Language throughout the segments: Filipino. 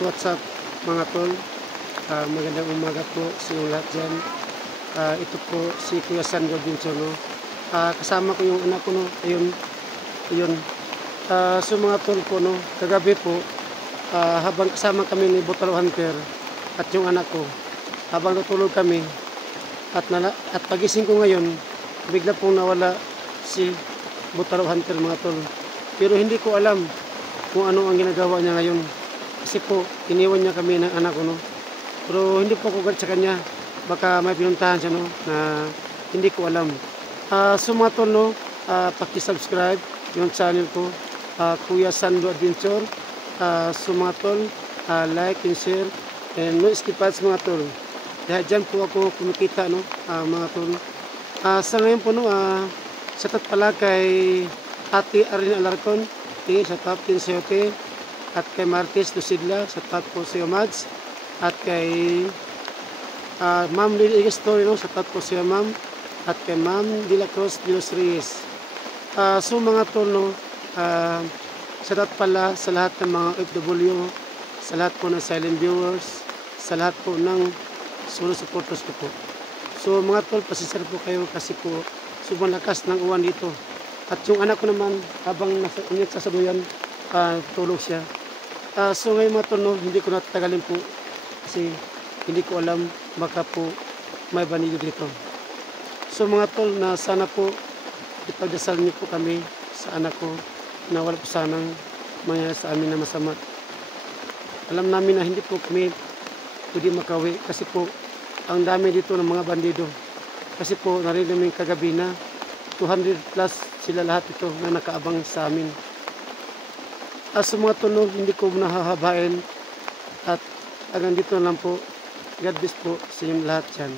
What's up mga tol? Magandang umaga po sa inyong lahat dyan. Ito po si Kuya Sando Bincho, no? Kasama ko yung anak ko, no? Ayun. So mga tol po, no? Kagabi po, habang kasama kami ni Butalo Hunter at yung anak ko, habang natulog kami at pagising ko ngayon, bigla pong nawala si Butalo Hunter, mga tol. Pero hindi ko alam kung ano ang ginagawa niya ngayon. Kasi po, iniwan niya kami ng anak ko, no? Pero hindi po ako galit sa kanya. Baka may pinuntahan siya, no? Na hindi ko alam. So mga tol, no? Paki-subscribe yung channel ko, Kuya Sando Adventure. So mga tol, like and share. And no skip ads, mga tol. Dahil dyan po ako kumikita, no? Mga tol. Sa ngayon po, no? Shoutout pala kay Ate Arlene Alarcon. Shoutout din sa Yote. At kay Martes Lucidla, shoutout po sa iyo, Mads. At kay Ma'am Lily Story, no? Shoutout po sa iyo, Ma'am. At kay Ma'am De La Cruz de los Reyes. So mga tol, no? Shoutout pala sa lahat ng mga FW, sa lahat po ng silent viewers, sa lahat po ng solo supporters ko po. So mga tol, pasisir po kayo kasi po sobrang lakas ng uwan dito. At yung anak ko naman, habang nasa sasaluyan, tulog siya. So ngayon mga tol, no, hindi ko natatagalin po kasi hindi ko alam, baka po may baniyo dito. So mga tol, na sana po ipagdasal niyo po kami sa anak ko na wala po sanang mangyayari sa amin na masama. Alam namin na hindi po kami pwede makawi kasi po ang dami dito ng mga bandido. Kasi po narinig namin kagabi na 200 plus sila lahat ito na nakaabang sa amin. So mga tol, hindi ko nahahabain at hanggang dito lang po. God bless po sa inyong lahat dyan.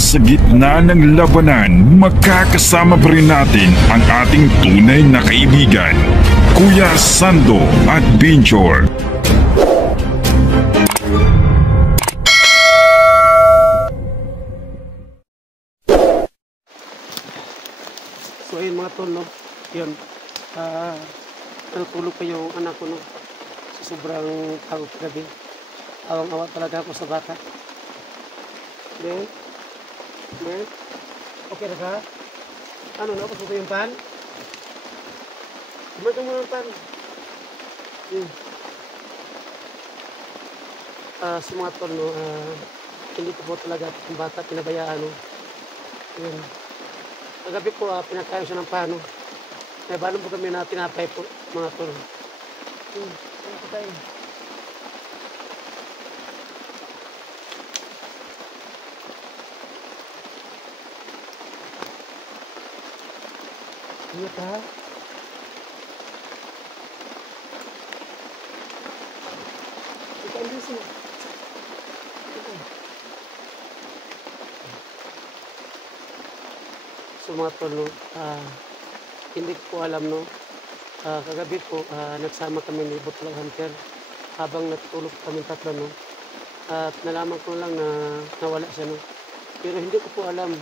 Sa gitna ng labanan, magkakasama pa rin natin ang ating tunay na kaibigan, Kuya Sando Adventure. So ayun mga tol, no? Yun. Natulog pa yung anak ko, no? Sa sobrang pagod gabi. Awang-awa talaga ako sa bata. Then, okay na ka? Ano na? Gusto ko yung pan? Kumain ka muna ng pan. Sa mga tol, no? Hindi ko po talaga yung bata pinabayaan, no? Yun. Kagabi po, pinakain siya ng pano. May balong po kami na tinapay po, mga tol. Ano po tayo? Ano pa? Ito ang busy. So mga tol, no, hindi ko alam, no, kagabi po nagsama kami ni Butalo Hunter habang natutulog kami tatlo, no, at nalaman ko lang na nawala siya, no, pero hindi ko po alam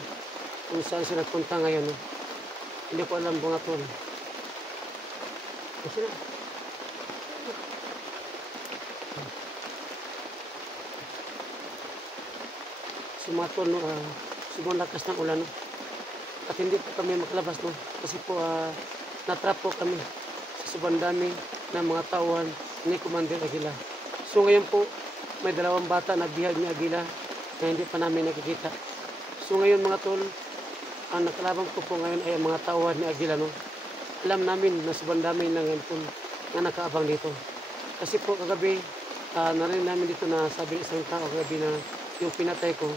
kung saan siya nagpunta ngayon, no. Hindi ko alam, mga tol. Kasi na so mga tol, no, sobrang lakas ng ulan, no. At hindi po kami makalabas, no? Kasi po natrap po kami sa sobrang dami ng mga tauhan ni Commander Aguila. So ngayon po may dalawang bata na bihag ni Aguila na hindi pa namin nakikita. So ngayon mga tol, ang nakalaban ko po ngayon ay ang mga tauhan ni Aguila, no? Alam namin na sobrang dami na ngayon po na nakaabang dito. Kasi po kagabi narinig namin dito na sabi ng isang tao kagabi na yung pinatay ko,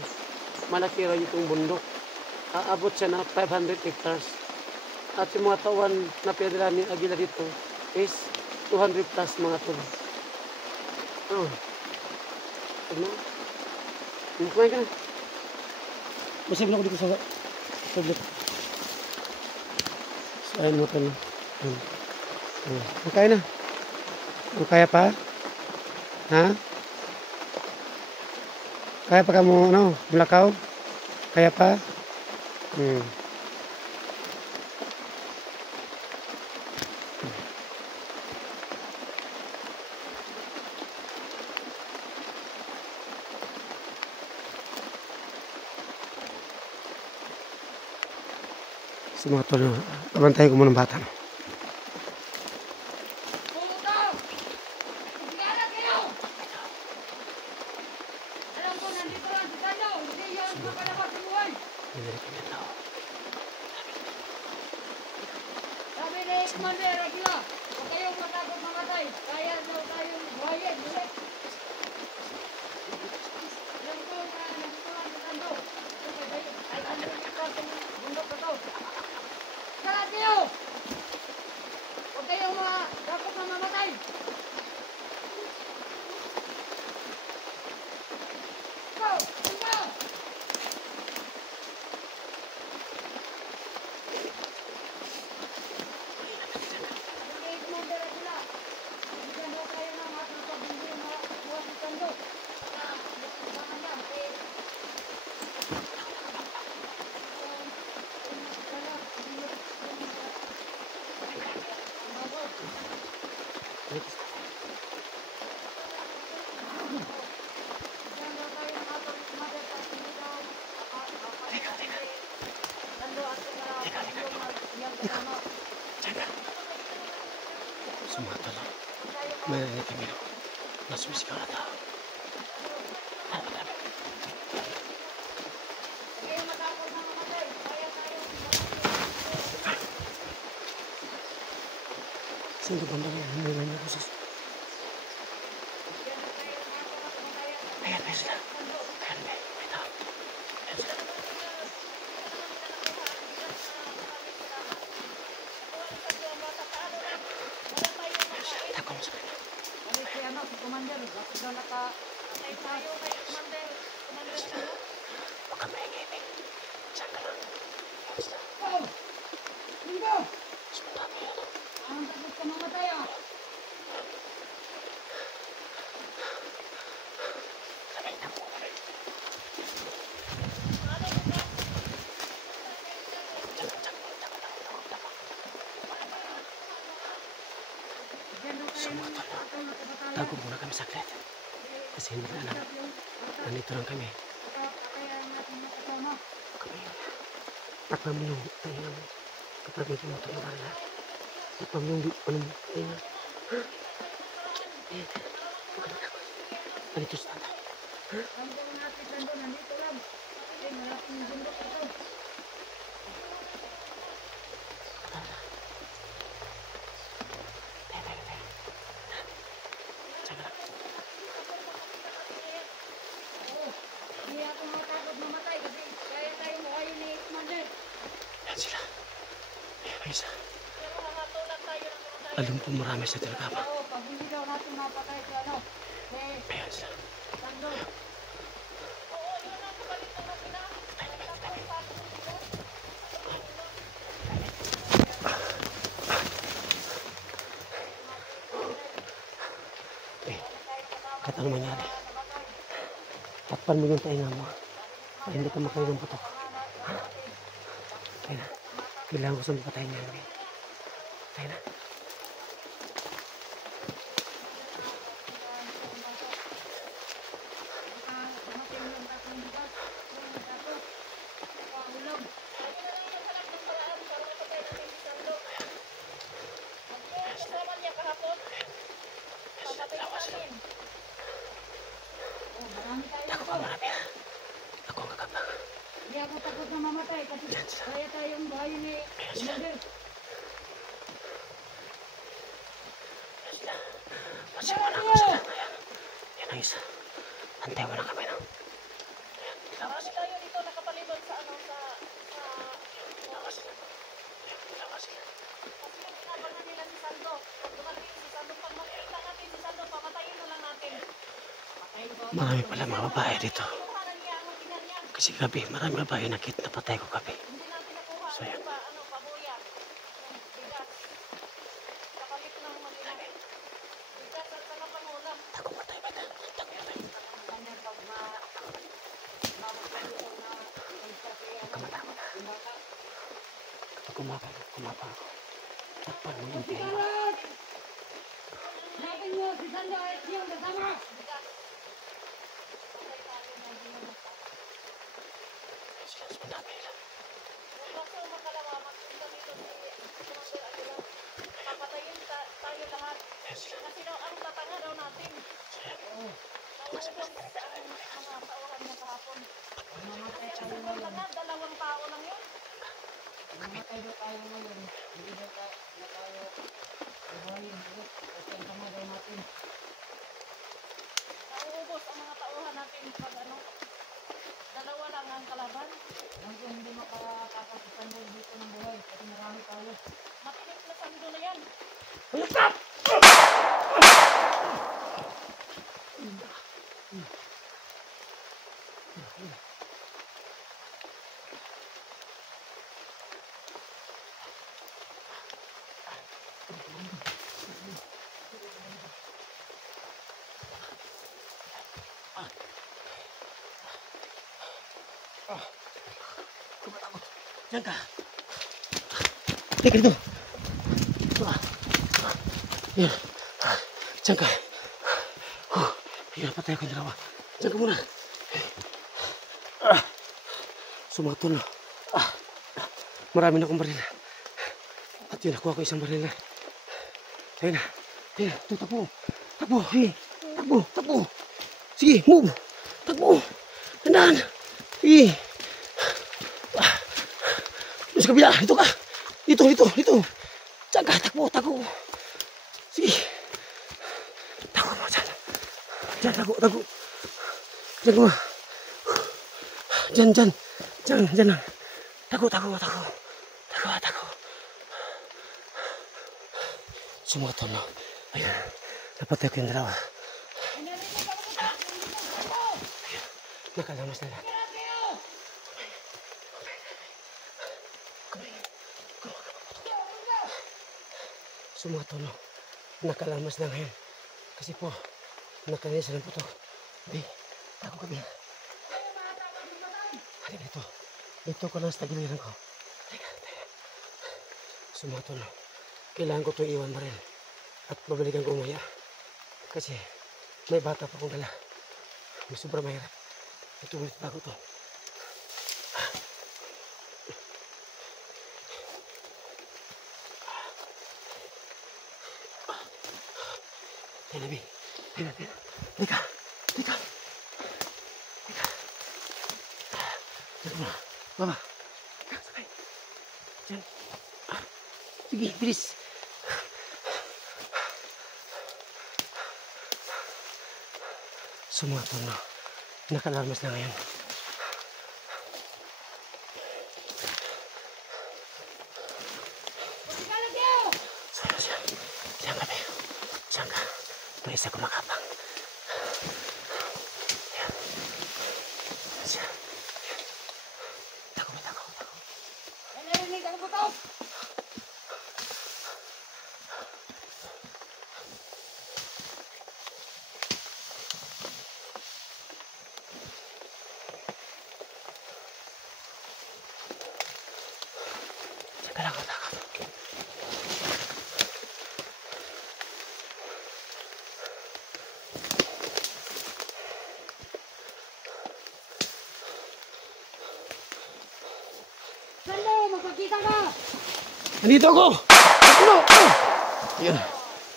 malaki raw itong bundok. Aabot siya na 500 hectares. At yung mga tauhan na pinadala ni Aguila dito is 200 plus, mga tol. Ano? Kumain ka na. Masib na ako dito sa tablet. So ayun mo tol. Kain na. Kaya pa? Ha? Kaya pa ka mo, ano, mulakaw? Kaya pa? sa mga tol. Abantayin ko muna ng bata. No? Sabi ni Commander Aguila, huwag kayong matakot mamatay. Kaya daw tayong buhayin. Alam ko na nagustuhan sa tando. Ay, ano yung itong bundok na to? Lahat kayo! Huwag kayong matakot na mamatay. Go! Go! Semua tol. May kami no. Nasumisikaw na tao. Saan ka banda yan? Hindi lang ako sus. Ayan, ayan sila. Ayan, may tao. Ayan sila. Tako mo sa kanila. Si ano, si Commander, bakit daw nakatay tayo kay Commander? Commander ano? Huwag kang maingay. Saan ka lang? Ayan sila. Go! Go! Sumandami yan. Ang takot ka mamatay ah! Sabay na po. Semua tol. Tago muna kami saglit. Kasi hindi na alam. Nandito lang kami. Kami yun. Takpan mo yung tainga mo. Kapag medyo mo tayo na. Takpan mo yung tainga. Ayan. Nandito sa tanda. Ang gawin natin sando, nandito lang. Ay, malapit yung bundok ito. Hindi ako matakot mamatay kasi kaya tayong buhayin ni Commander. Ayan sila. Ayan ang isa. Pero hangatulad tayo ng mamatay. Alam ko marami sa tinagama. Oo, pag hindi daw natin mapatay si ano, Ayan sila. Sando. Oo, yun ang kapalit na natin na. Kahit ano mangyari. Takpan mo yung tainga mo. Para hindi ka makain ng putok. Kaya na. Kailangan ko sa mapatayin niya. Kaya na. Ako pa marami na. Ako ang kakabang. Hindi ako takot na mamatay kasi kaya tayong buhayin ni Commander. Masiwa na ako sila. Ayan. Yan ang isa. Antay mo na kami na. Ayan. Dilawa sila. Tayo dito nakapalibot sa ano sa Dilawa sila. Ayan. Dilawa sila. kasi yung inabangan nila si Sando. Pag dumating si Sando, pag makita natin si Sando, papatayin na lang natin. Patayin ko. Marami pala mga babae dito. Kinuhanan niya ang ina niya. Kasi gabi, marami babae nakit na patay ko gabi. Hindi natin nakuha. So, yan. Ano, pabuya. Bigas. Kapalit ng Manila. Bigas at saka pangulam. Tako matay ba na? Tako matay. Ganyan pag mapapalito na Kamatama na. Kapag kumapa ako. Takpan mo yung tainga. Natin mo si Sando ay siyang kasama. Sila sa madami lang. Basta makalawa, Mamatay daw tayo ngayon. Hindi daw na tayo buhayin ulit. Kasi ang tama daw natin. Nauubos ang mga tauhan natin pag ano, dalawa lang ang kalaban. Hanggang hindi makakakasipan doon dito ng buhay. Kasi marami tayo. Matinik na sando na yan. Diyan ka. Teka dito. Yan. Diyan ka. Yan, patay ako yung dalawa. Diyan ka muna. Sumatol na. Marami na akong baril. At yun, nakuha ko isang baril na. Ayun na. Ayun na. Ito, takbo. Takbo. Sige. Takbo. Takbo. Sige, move. Takbo. Tandaan. Sige. Doon sa kabila. Dito ka. Dito. Diyan ka. Takbo. Takbo. Sige. Takbo mo dyan. Diyan, takbo. Diyan ka mo. Diyan lang. Takbo. Sumatol na. Ayun. Napatay ko yung dalawa. Nakalamas na lahat. Sumatol na. Nakalamas na ngayon. Kasi po, nakalinis ng puto. Hindi. Tako kami. Halika dito. Dito ko lang sa tagiliran ko. Halika. Sumatol na. Kailangan ko itong iwan mo rin. At babalikan ko umaya. Kasi may bata pa akong dala. May sobrang mahirap. Ito ulit bago to. Tinabi. Lika. Mama. Sakay. Diyan. Sige, bilis. Sumatol na. Nakalarmas na ngayon. Diyan ka. May isa kumakapang. Diyan. Tako. Narinig ang buto. Sando, magpagkita ka! Nandito ako! Ano? Ayun.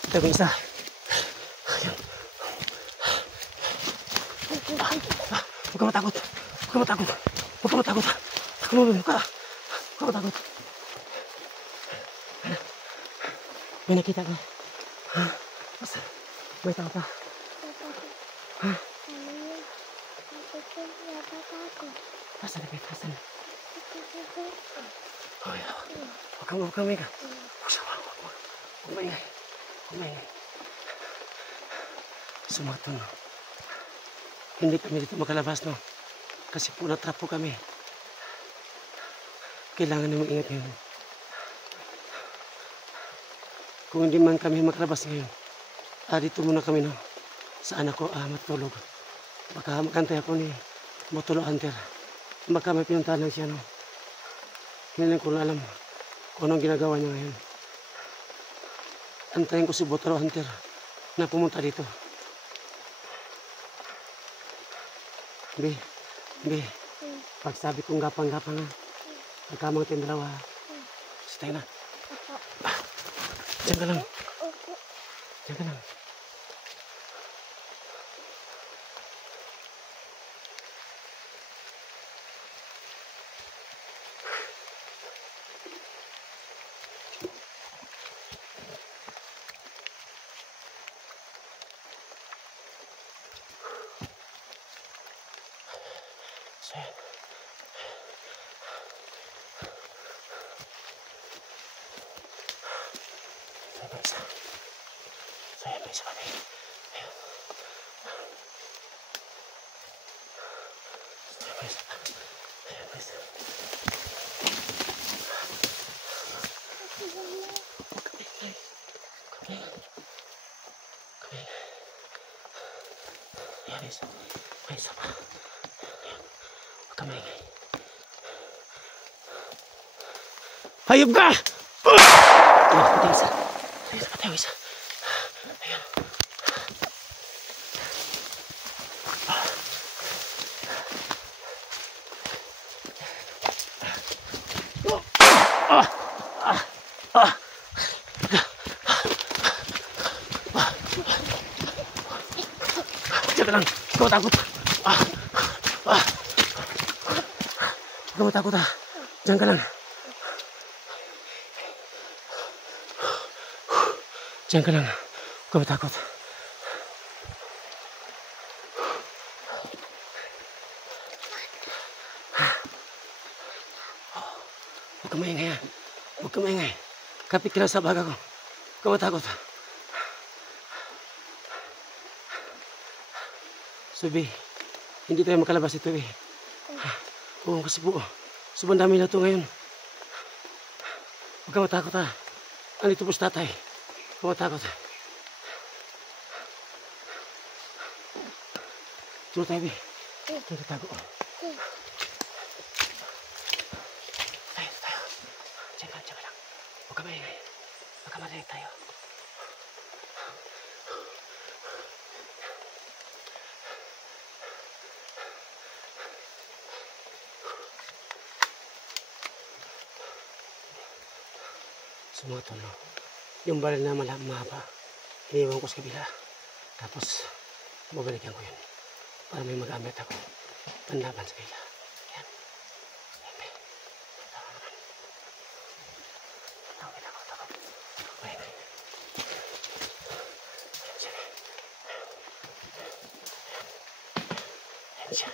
Ito ko isa. Ayun. Huwag ka matakot. Takbo mo ka. Huwag ka matakot. May nakita ka. Basta. May tao pa. Asan na? Huwag kang maingay. Huwag maingay. Sumatol. Hindi kami dito makalabas, no? Kasi po natrap po kami. Kailangan na mag-ingat ngayon. Kung hindi man kami makalabas ngayon, dito muna kami, no? Sa anak ko, matulog. Baka makantay ako ni Motulo Hunter. Baka may pinuntahan lang siya, no? Hindi ko na alam kung anong ginagawa niya ngayon. Antayin ko si Motulo Hunter na pumunta dito. Be, pag sabi kong gapang-gapang na, pagkamang tayong dalawa, sitay na. Diyan ka lang. isa. So, ayan, may isa pa rin. Ayan. Ayan, may isa pa. Ayan, may isa. Kamingay. Kamingay. Kamingay. Ayan, isa. May isa pa. Ayan. Huwag kamingay. Hayop ka! Ayan, patay isa. Ayan, patay isa. Ayan. Diyan ka lang. Ikaw matakot. Ikaw matakot ha. Diyan ka lang. Diyan ka lang. Ikaw matakot. Huwag ka maingay ha. Huwag ka maingay. Kapit ka lang sa baga ko. Ikaw matakot. Subi, hindi tayo makalabas ito eh. Oo, kasi po, sobrang dami na ito ngayon. Huwag ka matakot ha. Andito po si tatay. Huwag ka matakot. Tulog tayo, Bi. Tulog tayo. Tayo. Diyan ka lang. Huwag ka maingay. Huwag ka marinig tayo. Sumatol, no? Yung baril na mahaba, iniwan ko sa kabila. Tapos, babalikan ko yun. Para may magamit ako. Panlaban sa kabila. Yan. Yan, tama naman. Takot ako. Ayan. Ayan siya.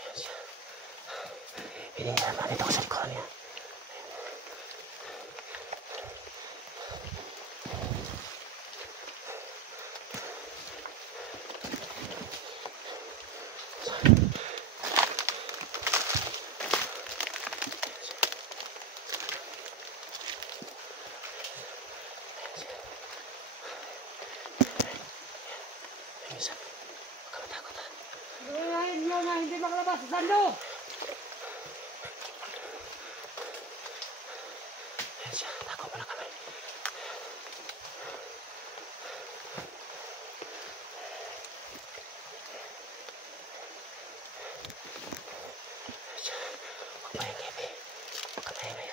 Ayan siya. Pinihirapan dito ko sa likuran niya. Huwag ka matakot ha. Hindi makalabas sa sando! Tako mo na kami. Huwag maingay, Bi. Huwag ka maingay.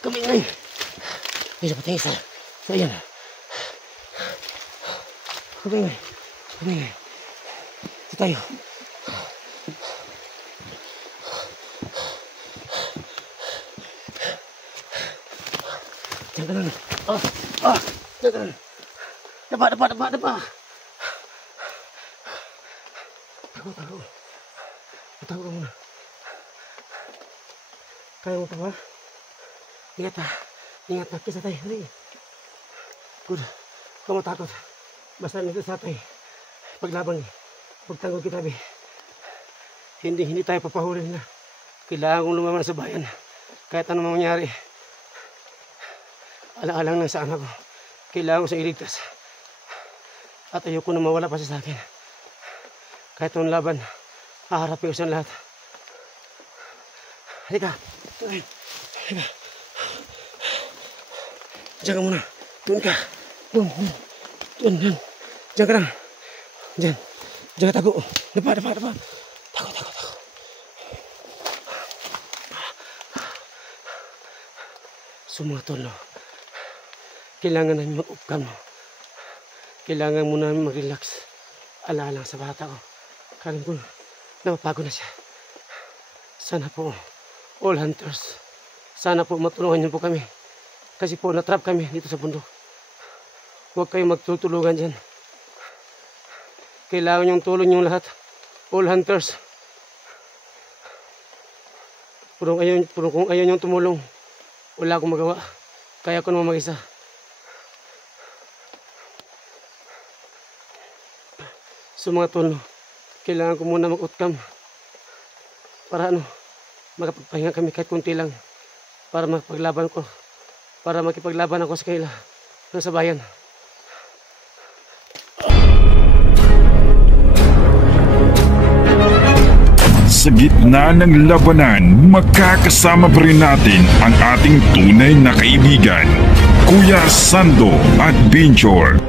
Kamingay. Bisa patay isa. So, ayan. Kamingay. Ito tayo. Diyan ka lang. Diyan ka lang. Dapa. Tago ka muna. Kaya mo pa ba? Ingat ha. Ingat ha. Kisa tayo. Good. Huwag matakot. Basta nito sa tayo. Paglabang. Pagtanggol kita, Bi. Hindi tayo papahuli na. Kailangan kong lumaman sa bayan. Kahit ano mangyari. Alang-alang na sa anak ko. Kailangan ko sa iligtas. At ayoko na mawala pa siya sa akin. Kahit anong laban, haharapin ko sa lahat. Halika. Halika. Diyan ka muna. Doon ka. Doon. Diyan ka lang. Diyan ka tago. Dapa. Tago. Sumatol, no? kailangan namin mag-upcam. Kailangan muna namin mag-relax. Alaala sa bata ko. Kalam ko, napapagod na siya. Sana po, all hunters, sana po matulungan niyo po kami. Kasi po natrap kami dito sa bundok. Huwag kayong magtutulungan dyan. Kailangan yung tulong yung lahat. All hunters. Pero kung ayaw niyong tumulong, wala akong magawa. Kaya ko naman mag-isa. So mga tol, kailangan ko muna mag-outcome. Para makapagpahinga kami kahit kunti lang. Para makipaglaban ako sa kanila. Sa bayan. Sa gitna ng labanan, magkakasama pa rin natin ang ating tunay na kaibigan, Kuya Sando at Binjor.